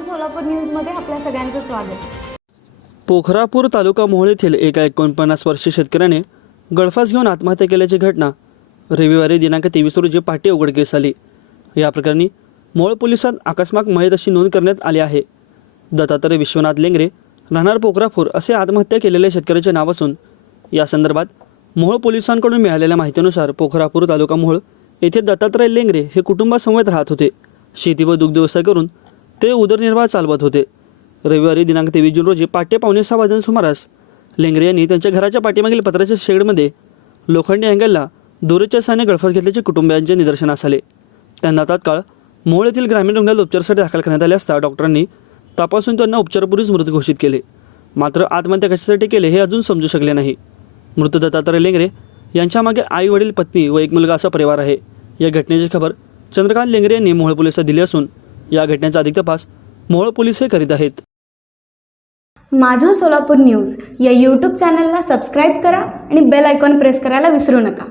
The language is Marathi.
सोलापूर न्यूजमध्ये आपल्या सगळ्यांचं स्वागत. पोखरापूर तालुका मोहोळ येथील एका एकोणपन्नास वर्षीय शेतकऱ्याने गळफास घेऊन आत्महत्या केल्याची घटना रविवारी दिनांक तेवीस रोजी पहाटे उघडकीस आली. या प्रकरणी मोहोळ पोलिसात आकस्मात मयत अशी नोंद करण्यात आली आहे. दत्तात्रय विश्वनाथ लेंगरे राहणार पोखरापूर असे आत्महत्या केलेल्या शेतकऱ्याचे नाव असून या संदर्भात मोहोळ पोलिसांकडून मिळालेल्या माहितीनुसार पोखरापूर तालुका मोहोळ येथे दत्तात्रय लेंगरे हे कुटुंबासमवेत राहत होते. शेती व दुग्ध व्यवसाय करून ते उदरनिर्वाह चालवत होते. रविवारी दिनांक तेवीस जून रोजी पाटे पावणे सहा वाजून सुमारास लेंगरे यांनी त्यांच्या घराच्या पाठीमागील पत्राच्या शेडमध्ये लोखंडी अँगलला दोरीच्या साने गळफास घेतल्याचे कुटुंबियांचे निदर्शनास आले. त्यांना तात्काळ मोहोळ येथील ग्रामीण रुग्णालयात उपचारासाठी दाखल करण्यात आले असता डॉक्टरांनी तपासून त्यांना उपचारपूर्वीच मृत घोषित केले. मात्र आत्महत्या कशासाठी केले हे अजून समजू शकले नाही. मृत दत्तात्रय लेंगरे यांच्या मागे आई वडील पत्नी व एक मुलगा असा परिवार आहे. या घटनेची खबर चंद्रकांत लेंगरे यांनी मोहोळ पोलिसात दिली असून या घटनेचा अधिक तपास मोहोळ पोलीस हे करीत आहेत. माझं सोलापूर न्यूज या यूट्यूब चॅनलला सबस्क्राईब करा आणि बेल आयकॉन प्रेस करायला विसरू नका.